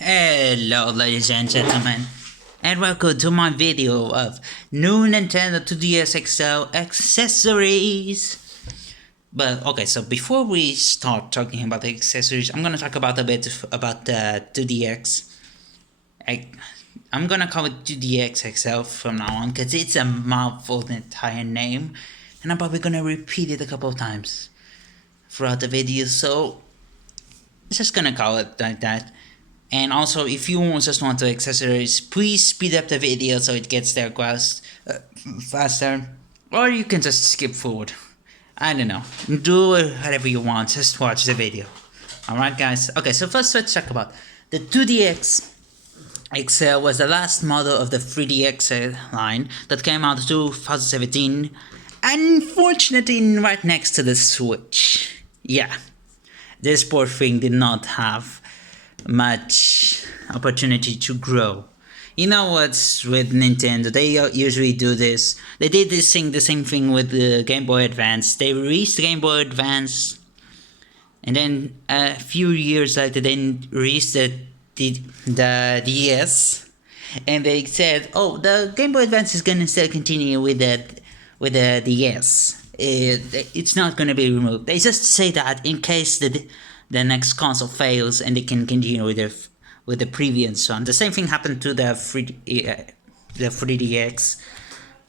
Hello ladies and gentlemen, and welcome to my video of new Nintendo 2DS XL accessories. But okay, so before we start talking about the accessories, I'm gonna talk about a bit about the 2DX. I'm gonna call it 2DX XL from now on because it's a mouthful, the entire name, and I'm probably gonna repeat it a couple of times throughout the video, so just gonna call it like that. And also, if you just want the accessories, please speed up the video so it gets there faster. Or you can just skip forward. I don't know. Do whatever you want, just watch the video. Alright guys, okay, so first let's talk about the 2DX XL was the last model of the 3DX line that came out in 2017. Unfortunately, right next to the Switch. Yeah, this poor thing did not have much opportunity to grow. You know what's with Nintendo? They usually do this. They did the same thing with the Game Boy Advance. They released the Game Boy Advance, and then a few years later, they released the DS, and they said, "Oh, the Game Boy Advance is gonna still continue with the DS. It's not gonna be removed." They just say that in case the next console fails and they can continue with the previous one. The same thing happened to the 3DX,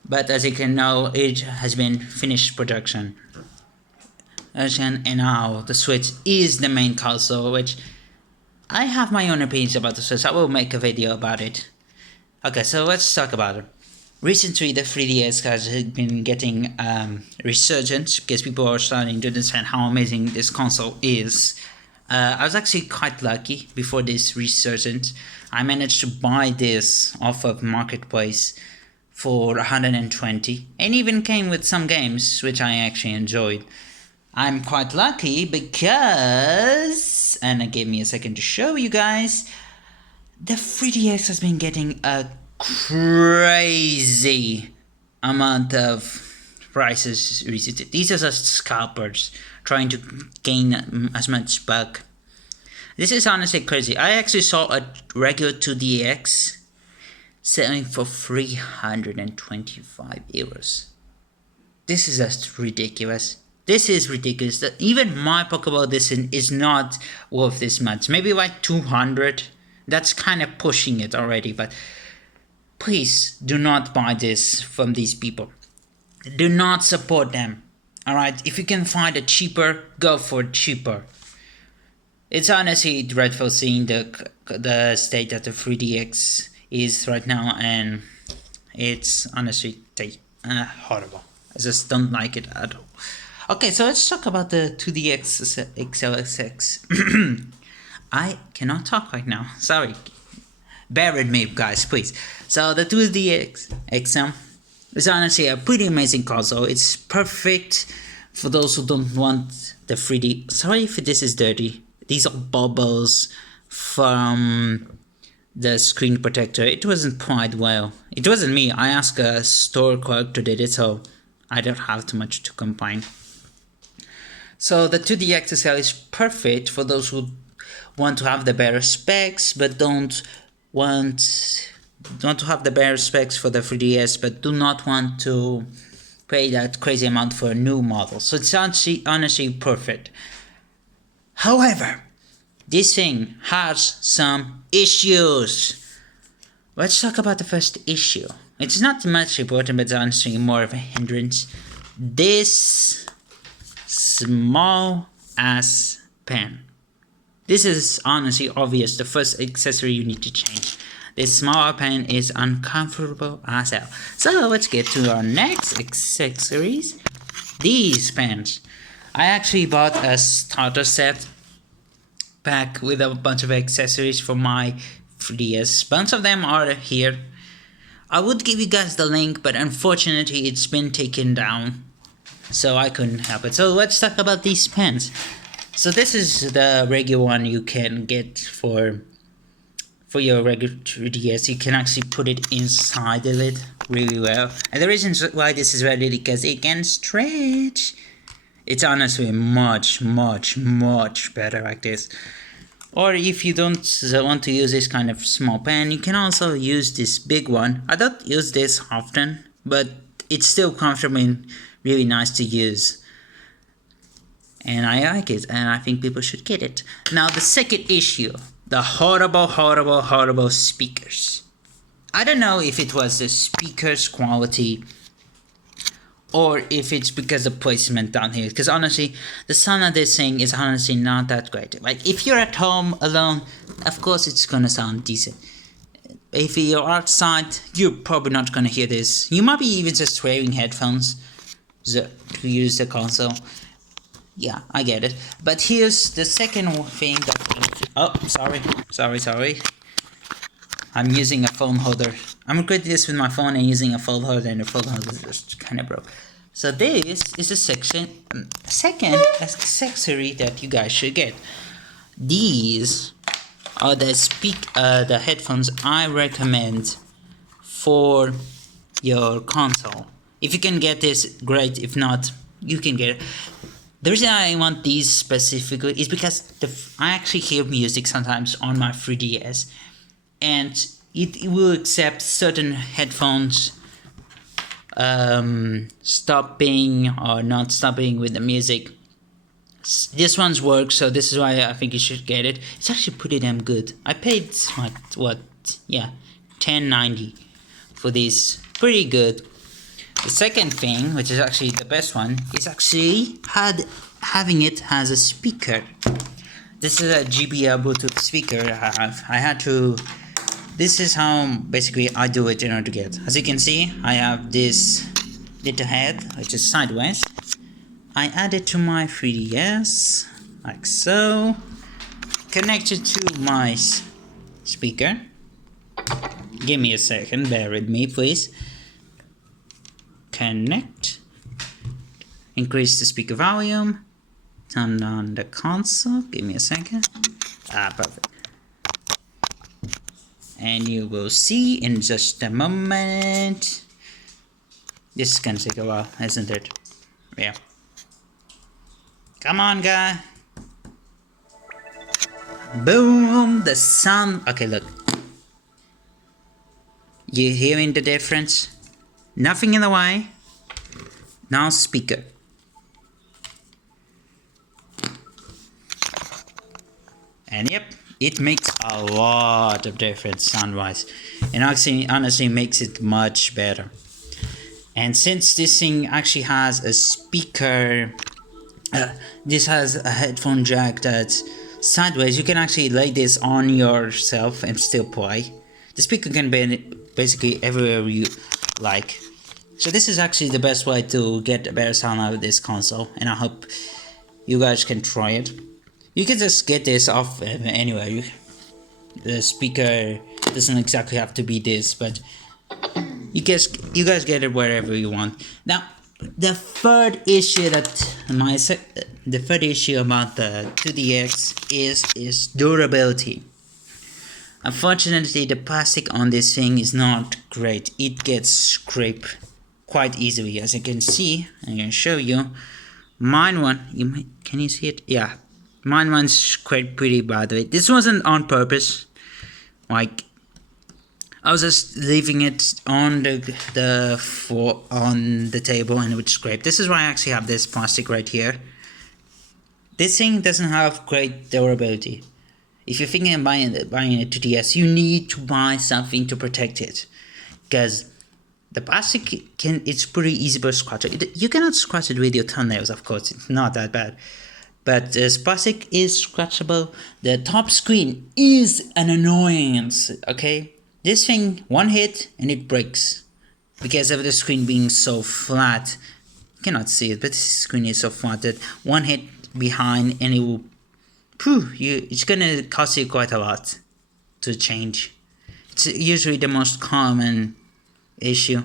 but as you can know, it has been finished production. And now the Switch is the main console, which I have my own opinions about the Switch. I will make a video about it. Okay, so let's talk about it. Recently, the 3DS has been getting resurgence because people are starting to understand how amazing this console is. I was actually quite lucky before this resurgence. I managed to buy this off of Marketplace for 120 and even came with some games which I actually enjoyed. I'm quite lucky because, and it gave me a second to show you guys, the 3DS has been getting a crazy amount of prices recently. These are just scalpers trying to gain as much buck. This is honestly crazy. I actually saw a regular 2DX selling for 325 euros. This is just ridiculous. This is ridiculous. Even my Pokeball Edition is not worth this much. Maybe like 200. That's kind of pushing it already, but please do not buy this from these people. Do not support them. Alright, if you can find it cheaper, go for cheaper. It's honestly dreadful seeing the state that the 3DX is right now, and it's honestly horrible. I just don't like it at all. Okay, so let's talk about the 2DX XLSX. I cannot talk right now, sorry. Bear with me guys, please. So the 2DX XL is honestly a pretty amazing console. It's perfect for those who don't want the 3D. Sorry if this is dirty. These are bubbles from the screen protector. It wasn't applied well. It wasn't me. I asked a store clerk to did it, so I don't have too much to complain. So the 2DX XL is perfect for those who want to have the better specs, but don't want to have the better specs for the 3DS, but do not want to pay that crazy amount for a new model. So it's honestly perfect. However, this thing has some issues. Let's talk about the first issue. It's not much important, but it's honestly more of a hindrance. This small ass pen. This is honestly obvious, the first accessory you need to change. This smaller pen is uncomfortable as hell. So let's get to our next accessories. These pens. I actually bought a starter set pack with a bunch of accessories for my 3DS. A bunch of them are here. I would give you guys the link, but unfortunately it's been taken down, so I couldn't help it. So let's talk about these pens. So this is the regular one you can get for your regular 3DS. You can actually put it inside the lid really well. And the reason why this is really because it can stretch. It's honestly much better like this. Or if you don't want to use this kind of small pen, you can also use this big one. I don't use this often, but it's still comfortable and really nice to use. And I like it, and I think people should get it. Now the second issue, the horrible speakers. I don't know if it was the speaker's quality or if it's because of placement down here, because honestly the sound of this thing is honestly not that great. Like if you're at home alone, of course it's gonna sound decent. If you're outside, you're probably not gonna hear this. You might be even just wearing headphones to use the console. Yeah, I get it. But here's the second thing that... Oh, sorry. I'm using a phone holder. I'm recording this with my phone and using a phone holder, and the phone holder just kind of broke. So this is a second accessory that you guys should get. These are the headphones I recommend for your console. If you can get this, great. If not, you can get it. The reason I want these specifically is because I actually hear music sometimes on my 3DS, and it will accept certain headphones stopping or not stopping with the music. This one's works, so this is why I think you should get it. It's actually pretty damn good. I paid $10.90 for these. Pretty good. The second thing, which is actually the best one, is actually having it as a speaker. This is a JBL Bluetooth speaker I had to. This is how basically I do it in order to get. As you can see, I have this little head, which is sideways. I add it to my 3DS, like so. Connect it to my speaker. Give me a second, bear with me please. Connect. Increase the speaker volume. Turn on the console. Give me a second. Perfect. And you will see in just a moment. This is gonna take a while, isn't it? Yeah. Come on, guy. Boom! The sound. Okay, look. You hearing the difference? Nothing in the way. Now speaker. And yep, it makes a lot of difference sound-wise, and actually honestly makes it much better. And since this thing actually has a speaker, this has a headphone jack that's sideways, you can actually lay this on yourself and still play. The speaker can be basically everywhere you like. So this is actually the best way to get a better sound out of this console, and I hope you guys can try it. You can just get this off anywhere. The speaker doesn't exactly have to be this, but you guys get it wherever you want. Now, the third issue about the 2DX is durability. Unfortunately, the plastic on this thing is not great. It gets scraped quite easily, as you can see. I'm gonna show you. Can you see it? Yeah. Mine one's scraped pretty badly. This wasn't on purpose. Like, I was just leaving it on the table and it would scrape. This is why I actually have this plastic right here. This thing doesn't have great durability. If you're thinking of buying a 2DS, you need to buy something to protect it, because the plastic it's pretty easy to scratch it. You cannot scratch it with your thumbnails, of course. It's not that bad. But this plastic is scratchable. The top screen is an annoyance, okay? This thing, one hit and it breaks. Because of the screen being so flat. You cannot see it, but this screen is so flat that one hit behind and it will... it's gonna cost you quite a lot to change. It's usually the most common issue.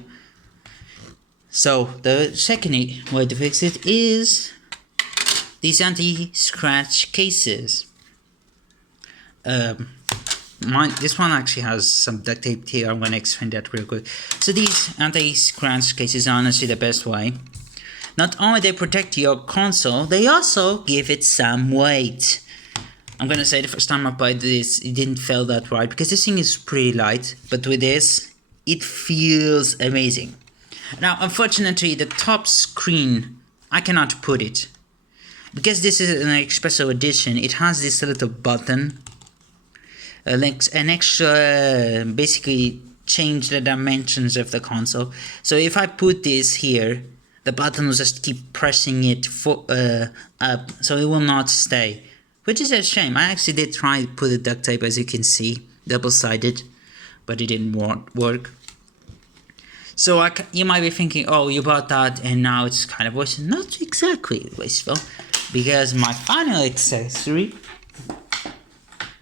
So, the second way to fix it is... these anti-scratch cases. This one actually has some duct tape here. I'm gonna explain that real quick. So these anti-scratch cases are honestly the best way. Not only they protect your console, they also give it some weight. I'm gonna say the first time I played this, it didn't feel that right because this thing is pretty light, but with this, it feels amazing. Now, unfortunately, the top screen, I cannot put it. Because this is an Espresso edition, it has this little button, an extra, basically change the dimensions of the console. So if I put this here, the button will just keep pressing it up, so it will not stay. Which is a shame. I actually did try to put a duct tape, as you can see, double-sided, but it didn't work. So you might be thinking, oh, you bought that and now it's kind of wasteful. Not exactly wasteful, because my final accessory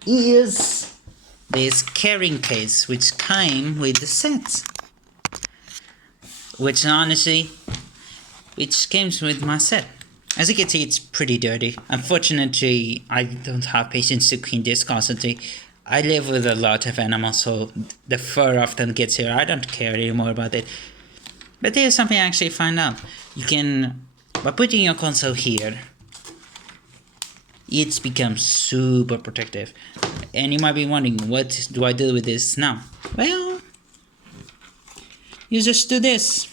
is this carrying case, which came with the set. Which honestly, which comes with my set. As you can see, it's pretty dirty. Unfortunately, I don't have patience to clean this constantly. I live with a lot of animals, so the fur often gets here. I don't care anymore about it. But there's something I actually found out. You can, by putting your console here, it becomes super protective. And you might be wondering, what do I do with this now? Well, you just do this.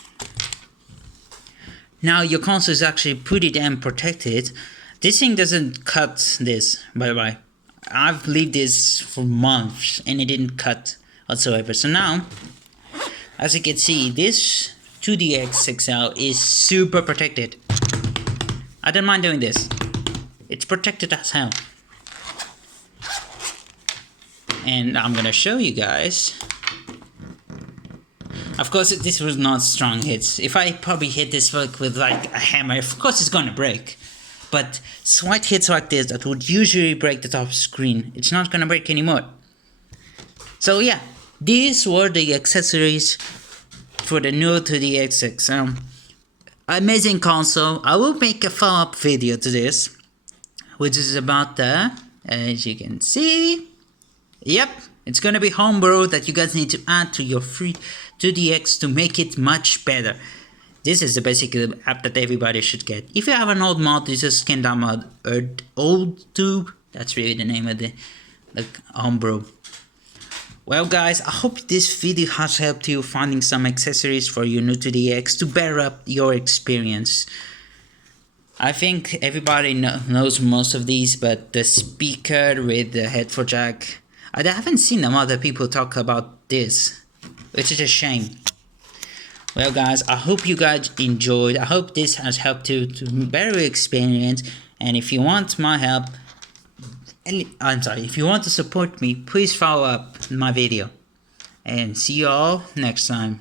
Now your console is actually pretty damn protected. This thing doesn't cut this, by the way. I've lived this for months and it didn't cut whatsoever. So now, as you can see, this 2DX XL is super protected. I don't mind doing this. It's protected as hell. And I'm gonna show you guys. Of course, this was not strong hits. If I probably hit this with like a hammer, of course it's gonna break. But slight hits like this that would usually break the top screen, it's not gonna break anymore. So yeah, these were the accessories for the new 2DX XL. Amazing console. I will make a follow-up video to this, which is about the, as you can see, yep, it's gonna be homebrew that you guys need to add to your free 2DX to make it much better. This is the basic app that everybody should get. If you have an old mod, you just can download OldTube. That's really the name of the homebrew. Well guys, I hope this video has helped you finding some accessories for your new 2DX to better up your experience. I think everybody knows most of these, but the speaker with the headphone jack, I haven't seen other people talk about this, which is a shame. Well guys, I hope you guys enjoyed. I hope this has helped you to better your experience. And if you want my help, if you want to support me, please follow up my video. And see you all next time.